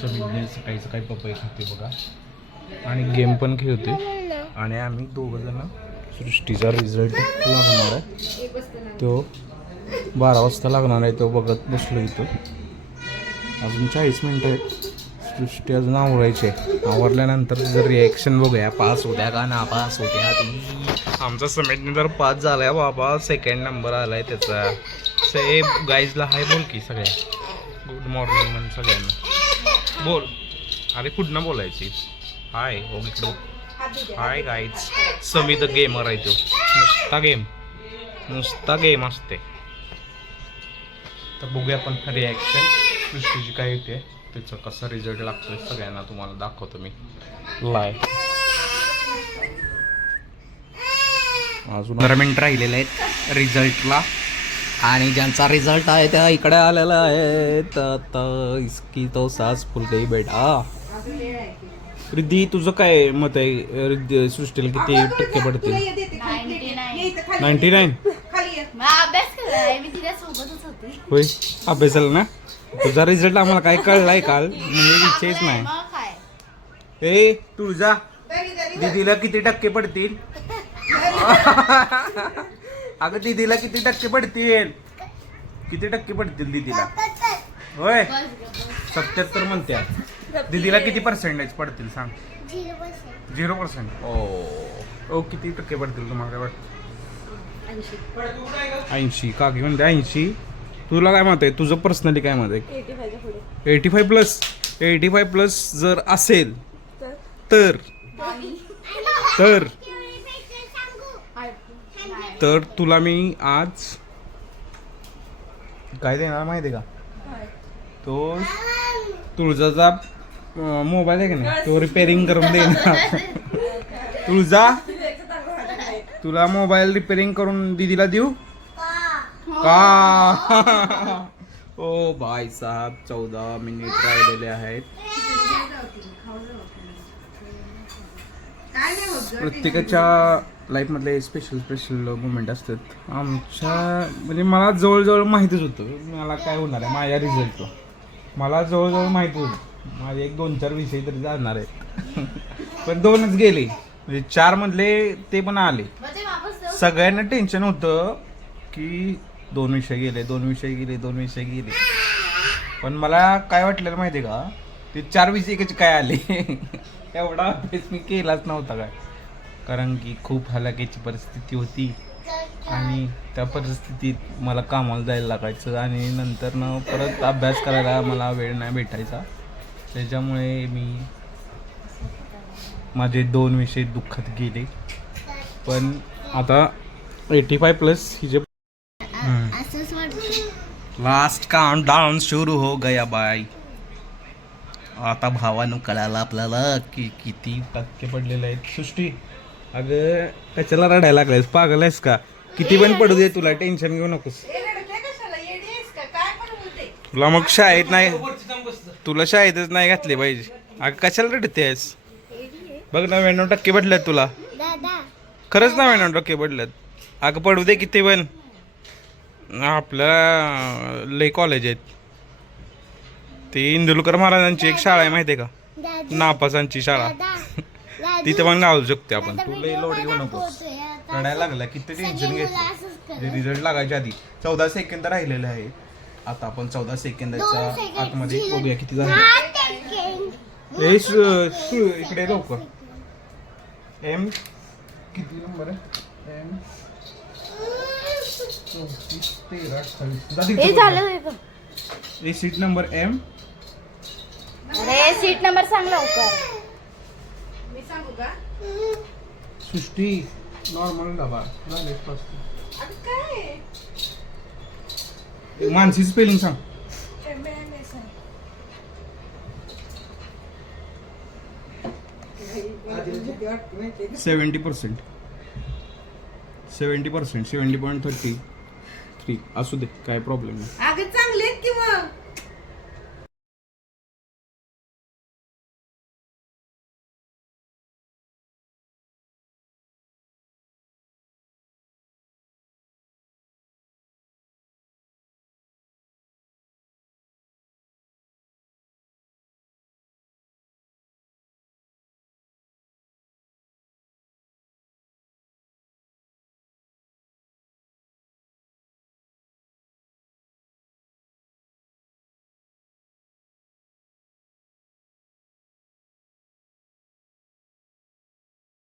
समीरने सकाळी सकाळी पपई खाते बघा आणि गेम पण खेळते. आणि आम्ही दोघं जण सृष्टीचा रिझल्ट लागणार आहे तो 12 वाजता लागणार आहे तो बघत बसलो इथं. अजून 40 मिनटं आहेत. सृष्टी अजून आवरायची आहे. आवरल्यानंतर जर रिॲक्शन बघूया पास होत्या का ना पास होत्या. आमचा समीरने जर पास झालाय बाबा, सेकंड नंबर आलाय त्याचा. गाईजला हाय बोल की सगळ्या. गुड मॉर्निंग म्हण सगळ्यांना. बोल. अरे कुठनं बोलायची. हाय हो इकडं. Hi guys. समी द गेमर आहे तो. नुसता गेम असते. तर बघूया आपण रिॲक्शन सृष्टीची काय येते, त्याचा कसा रिझल्ट लागतोय सगळ्यांना तुम्हाला दाखवतो मी लाईव्ह. अजून 15 मिनिट राहिलेले आहेत रिझल्टला आणि ज्यांचा रिझल्ट आहे त्या इकडे आलेला आहे. तर इसकी तो सास फुल गई बेटा. रिद्धी तुझं काय मत आहे. रिद्धी सृष्टीला किती टक्के पडतील. 99. होय अभ्यासाला ना. तुझा रिझल्ट आम्हाला काय कळलाय काल म्हणजे विषयच नाही. ए तुझा दीदीला किती टक्के पडतील. अगं दीदीला किती टक्के पडतील. किती टक्के पडतील दीदीला. होय 77 म्हणते. दीदीला किती पर्सेंटेज पडतील सांग. 0%. ओ किती टक्के पडतील तुम्हाला काय वाटतं. 80. का घेऊन द्या 80. तुला काय मत आहे. तुझं पर्सनली काय मत आहे. 85+. 85+ जर असेल तर तुला मी आज काय देणार माहिती आहे का. तो तुळजाचा मोबाईल आहे का नाही तो रिपेअरिंग करून देणार. तुला मोबाईल रिपेअरिंग करून दीदीला देऊ का. ओ भाई साहब 14 मिनिट राहिलेले आहेत. प्रत्येकाच्या लाईफमधले स्पेशल मुवमेंट असतात. आमच्या म्हणजे मला जवळजवळ माहितीच होतं मला काय होणार आहे माझ्या रिझल्टला. मला जवळजवळ माहिती होतं माझे 1-2-4 विषय तरी जाणार आहेत. पण 2च गेले म्हणजे 4 मधले ते पण आले. सगळ्यांना टेन्शन होतं की 2 विषय गेले. पण मला काय वाटलेलं माहिती आहे का ते 4 विषय कसे काय आले. एवढा अभ्यास मी केलाच नव्हता काय. कारण की खूप हलाखीची परिस्थिती होती आणि त्या परिस्थितीत मला कामाला जायला लागायचं आणि नंतर परत अभ्यास करायला मला वेळ नाही भेटायचा. त्याच्यामुळे माझे 2 विषय दुःखात गेले. पण आता 85+ ही जे लास्ट काउंट डाऊन सुरू हो गया बाय. आता भावानं कळालं आपल्याला की किती टक्के पडलेले आहेत. सृष्टी अगं कशाला रडायला लागलायस. पागल आहेस का. किती पण पडू दे तुला टेन्शन घेऊ नकोस. तुला मग शाळेत नाही तुला शाळेतच नाही घातले पाहिजे. अगं कशाला रडतेस. बघ 99% पडल्यात तुला. खरंच 99% पडल्यात. अगं पडू दे किती पण. आपल्या लय कॉलेज आहेत. ती इंदुलकर महाराजांची एक शाळा आहे माहिती आहे का. नापासांची शाळा. तिथे पण घालू शकते आपण. तू लय लोड घेऊ नकोस. रडायला लागला किती टेन्शन घेतलं. रिझल्ट लागायच्या आधी 14 सेकंद राहिलेले आहे. आता आपण 14 सेकंदाच्या आतमध्ये बघूया किती झाले. इकडे लवकर. एम किती नंबर आहे. एम 34 13 28. Seat number M. अरे सीट नंबर सांग लवकर. मी सांगू का. सृष्टी नॉर्मल डबा झाले. काय मानसी स्पेलिंग सांग. 70%. 70%. 70.33 असू दे काय प्रॉब्लेम नाही. अगं चांगले आहेत की मग.